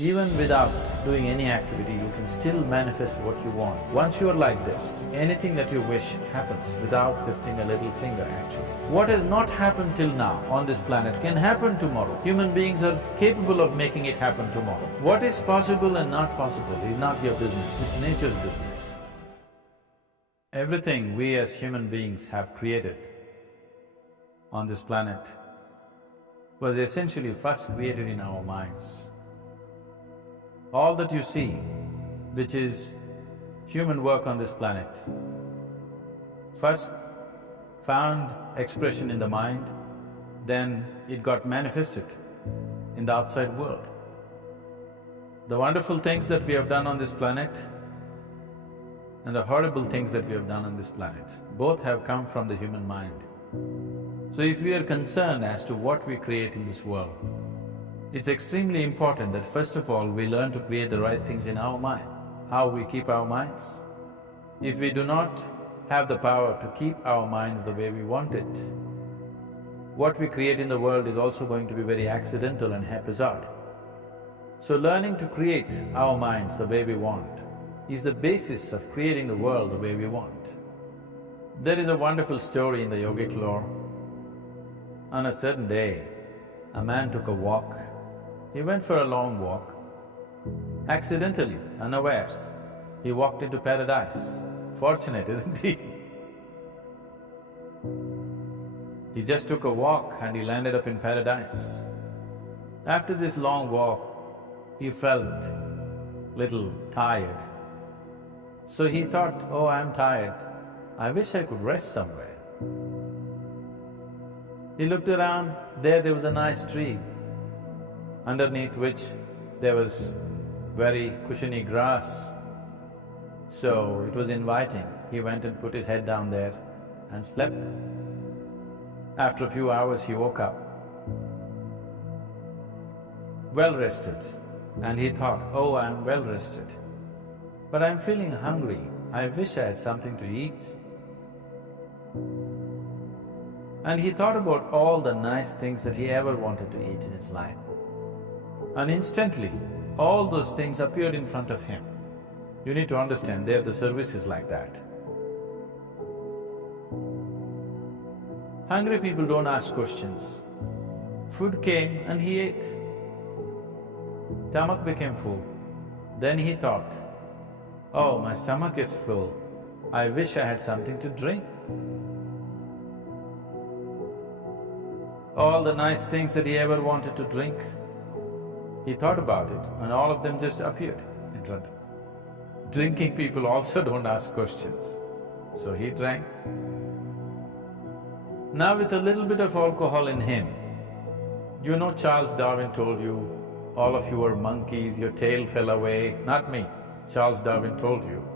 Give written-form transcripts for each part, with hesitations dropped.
Even without doing any activity, you can still manifest what you want. Once you are like this, anything that you wish happens without lifting a little finger actually. What has not happened till now on this planet can happen tomorrow. Human beings are capable of making it happen tomorrow. What is possible and not possible is not your business, it's nature's business. Everything we as human beings have created on this planet was essentially first created in our minds. All that you see, which is human work on this planet, first found expression in the mind, then it got manifested in the outside world. The wonderful things that we have done on this planet and the horrible things that we have done on this planet, both have come from the human mind. So if we are concerned as to what we create in this world, it's extremely important that first of all we learn to create the right things in our mind. How we keep our minds? If we do not have the power to keep our minds the way we want it, what we create in the world is also going to be very accidental and haphazard. So learning to create our minds the way we want is the basis of creating the world the way we want. There is a wonderful story in the yogic lore. On a certain day, a man took a walk. He went for a long walk. Accidentally, unawares, he walked into paradise. Fortunate, isn't he? He just took a walk and he landed up in paradise. After this long walk, he felt little tired. So he thought, oh, I'm tired, I wish I could rest somewhere. He looked around, there was a nice tree, underneath which there was very cushiony grass. So it was inviting. He went and put his head down there and slept. After a few hours he woke up, well rested, and he thought, oh, I'm well rested, but I'm feeling hungry, I wish I had something to eat. And he thought about all the nice things that he ever wanted to eat in his life. And instantly, all those things appeared in front of him. You need to understand, the service is like that. Hungry people don't ask questions. Food came and he ate. Stomach became full. Then he thought, oh, my stomach is full, I wish I had something to drink. All the nice things that he ever wanted to drink, he thought about it and all of them just appeared in front of him. Drinking people also don't ask questions, so he drank. Now with a little bit of alcohol in him, you know Charles Darwin told you, all of you are monkeys, your tail fell away. Not me, Charles Darwin told you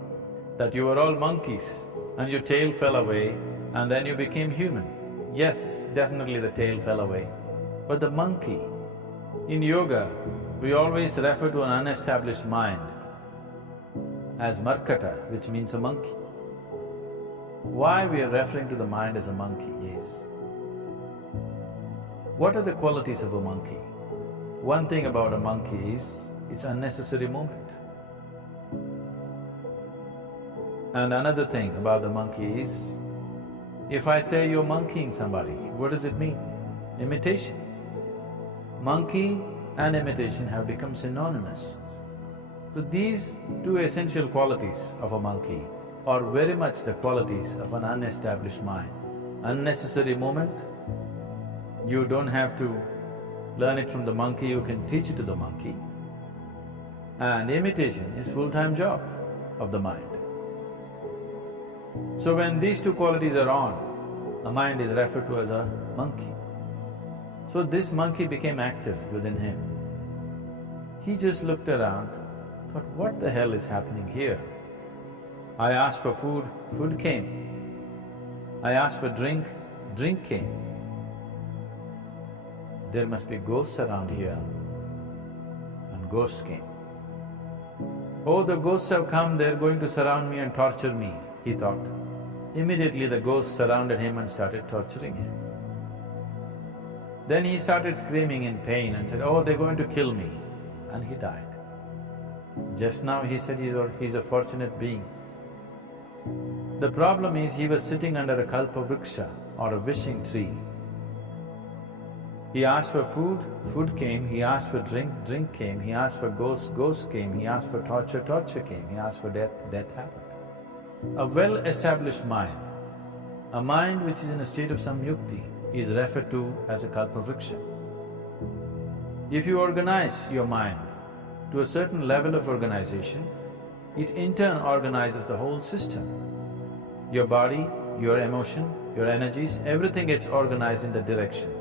that you are all monkeys and your tail fell away and then you became human. Yes, definitely the tail fell away. But the monkey, in yoga, we always refer to an unestablished mind as markata, which means a monkey. Why we are referring to the mind as a monkey is, what are the qualities of a monkey? One thing about a monkey is, it's unnecessary movement. And another thing about the monkey is, if I say you're monkeying somebody, what does it mean? Imitation. Monkey and imitation have become synonymous. So these two essential qualities of a monkey are very much the qualities of an unestablished mind. Unnecessary movement, you don't have to learn it from the monkey, you can teach it to the monkey. And imitation is full-time job of the mind. So when these two qualities are on, the mind is referred to as a monkey. So this monkey became active within him. He just looked around, thought, what the hell is happening here? I asked for food, food came. I asked for drink, drink came. There must be ghosts around here, and ghosts came. Oh, the ghosts have come, they're going to surround me and torture me, he thought. Immediately the ghosts surrounded him and started torturing him. Then he started screaming in pain and said, oh, they're going to kill me. and he died. Just now he said he's a fortunate being. The problem is he was sitting under a kalpavriksha or a wishing tree. He asked for food, food came. He asked for drink, drink came. He asked for ghost, ghost came. He asked for torture, torture came. He asked for death, death happened. A well-established mind, a mind which is in a state of samyukti, is referred to as a kalpavriksha. If you organize your mind to a certain level of organization, it in turn organizes the whole system. Your body, your emotion, your energies, everything gets organized in that direction.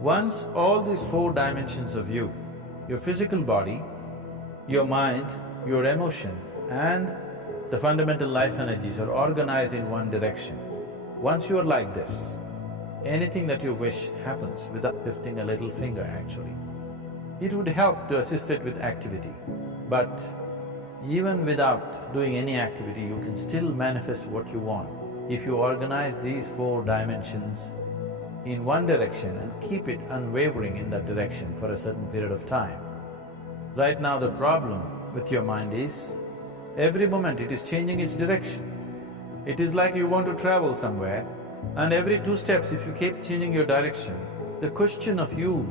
Once all these four dimensions of you, your physical body, your mind, your emotion and the fundamental life energies are organized in one direction. Once you are like this, anything that you wish happens without lifting a little finger actually. It would help to assist it with activity, but even without doing any activity, you can still manifest what you want if you organize these four dimensions in one direction and keep it unwavering in that direction for a certain period of time. Right now the problem with your mind is, every moment it is changing its direction. It is like you want to travel somewhere and every 2 steps if you keep changing your direction, the question of you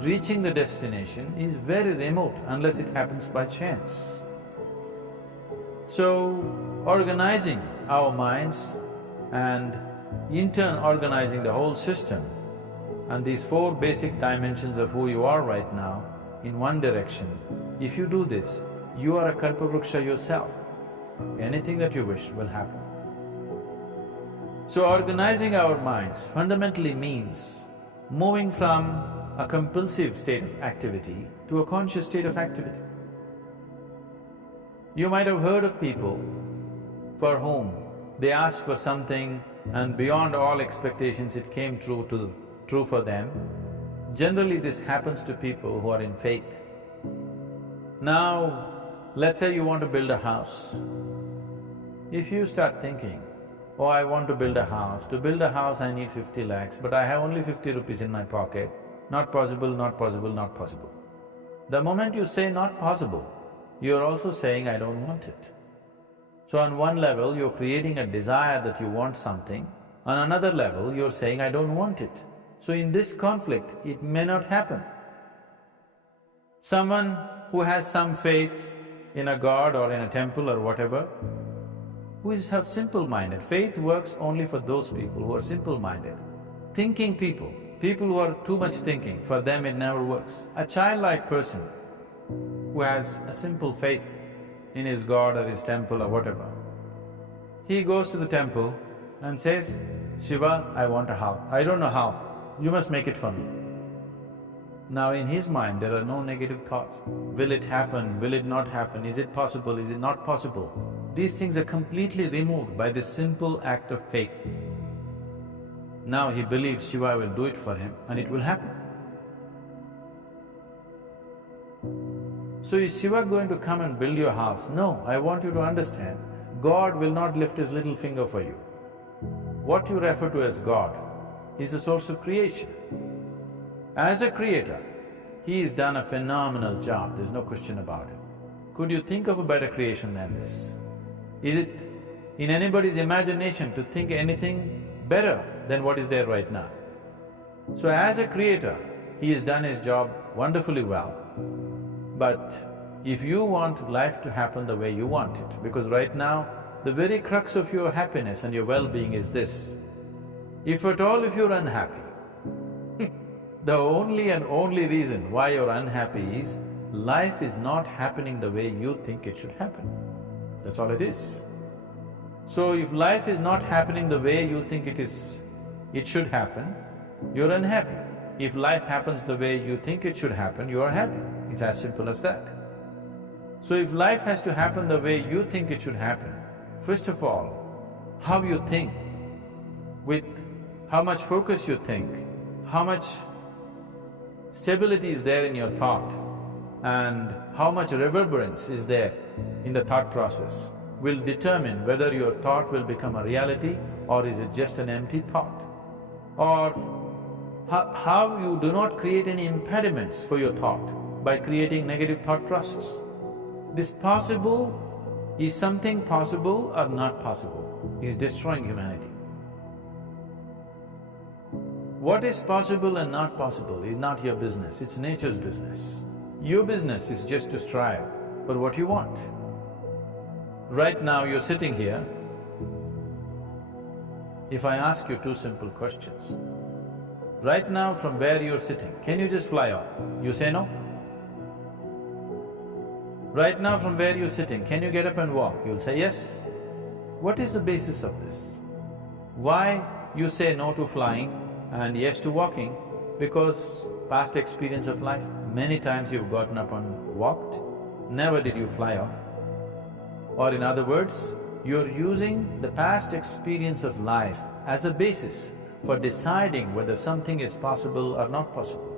reaching the destination is very remote unless it happens by chance. So, organizing our minds and in turn organizing the whole system and these four basic dimensions of who you are right now in one direction, if you do this, you are a kalpavriksha yourself. Anything that you wish will happen. So organizing our minds fundamentally means moving from a compulsive state of activity to a conscious state of activity. You might have heard of people for whom they asked for something and beyond all expectations it came true for them. Generally this happens to people who are in faith. Now, let's say you want to build a house. If you start thinking, oh, I want to build a house. To build a house I need 50 lakhs, but I have only 50 rupees in my pocket. Not possible, not possible, not possible. The moment you say not possible, you're also saying I don't want it. So on one level you're creating a desire that you want something, on another level you're saying I don't want it. So in this conflict, it may not happen. Someone who has some faith in a god or in a temple or whatever, who is simple-minded. Faith works only for those people who are simple-minded. Thinking people, people who are too much thinking, for them it never works. A childlike person who has a simple faith in his god or his temple or whatever, he goes to the temple and says, Shiva, I want a house. I don't know how, you must make it for me. Now in his mind there are no negative thoughts. Will it happen? Will it not happen? Is it possible? Is it not possible? These things are completely removed by this simple act of faith. Now he believes Shiva will do it for him and it will happen. So is Shiva going to come and build your house? No, I want you to understand, God will not lift his little finger for you. What you refer to as God is the source of creation. As a creator, he has done a phenomenal job, there's no question about it. Could you think of a better creation than this? Is it in anybody's imagination to think anything better than what is there right now? So as a creator, he has done his job wonderfully well. But if you want life to happen the way you want it, because right now, the very crux of your happiness and your well-being is this. If at all if you're unhappy, the only and only reason why you're unhappy is life is not happening the way you think it should happen. That's all it is. So if life is not happening the way you think it should happen, you're unhappy. If life happens the way you think it should happen, you are happy. It's as simple as that. So if life has to happen the way you think it should happen, first of all, how you think, with how much focus you think, how much stability is there in your thought, and how much reverberance is there in the thought process will determine whether your thought will become a reality or is it just an empty thought. Or how you do not create any impediments for your thought. by creating negative thought process. This possible, is something possible or not possible, is destroying humanity. What is possible and not possible is not your business, it's nature's business. Your business is just to strive for what you want. Right now you're sitting here. If I ask you two simple questions, right now from where you're sitting, can you just fly off? You say no? Right now from where you're sitting, can you get up and walk? You'll say yes. What is the basis of this? Why you say no to flying and yes to walking? Because past experience of life, many times you've gotten up and walked, never did you fly off. Or in other words, you're using the past experience of life as a basis for deciding whether something is possible or not possible.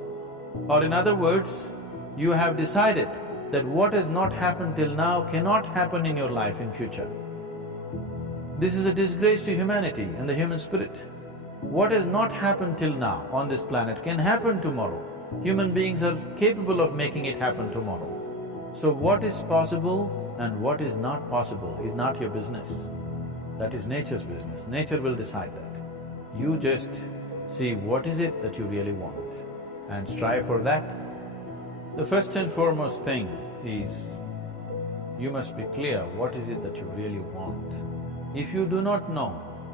Or in other words, you have decided that what has not happened till now cannot happen in your life in future. This is a disgrace to humanity and the human spirit. What has not happened till now on this planet can happen tomorrow. Human beings are capable of making it happen tomorrow. So what is possible and what is not possible is not your business. That is nature's business. Nature will decide that. You just see what is it that you really want and strive for that. The first and foremost thing is, you must be clear what is it that you really want. If you do not know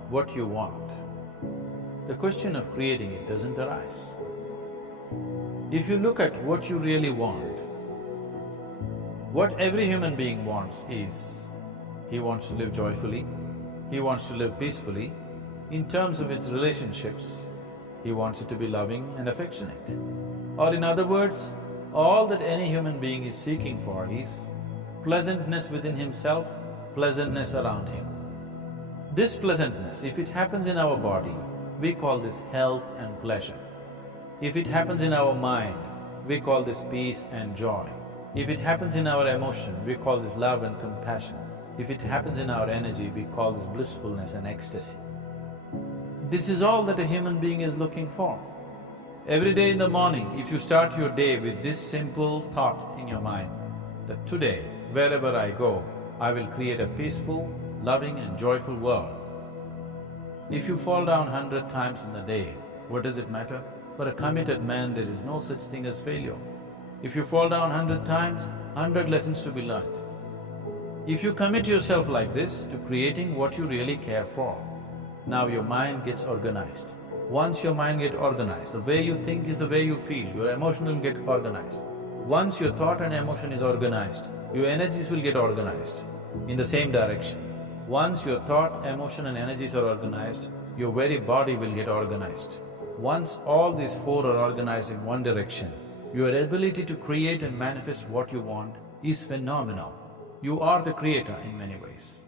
what you want, the question of creating it doesn't arise. If you look at what you really want, what every human being wants is, he wants to live joyfully, he wants to live peacefully. In terms of its relationships, he wants it to be loving and affectionate. Or in other words, all that any human being is seeking for is pleasantness within himself, pleasantness around him. This pleasantness, if it happens in our body, we call this health and pleasure. If it happens in our mind, we call this peace and joy. If it happens in our emotion, we call this love and compassion. If it happens in our energy, we call this blissfulness and ecstasy. This is all that a human being is looking for. Every day in the morning, if you start your day with this simple thought in your mind, that today, wherever I go, I will create a peaceful, loving and joyful world. If you fall down 100 times in the day, what does it matter? For a committed man, there is no such thing as failure. If you fall down 100 times, 100 lessons to be learned. If you commit yourself like this to creating what you really care for, now your mind gets organized. Once your mind gets organized, the way you think is the way you feel, your emotion will get organized. Once your thought and emotion is organized, your energies will get organized in the same direction. Once your thought, emotion and energies are organized, your very body will get organized. Once all these four are organized in one direction, your ability to create and manifest what you want is phenomenal. You are the creator in many ways.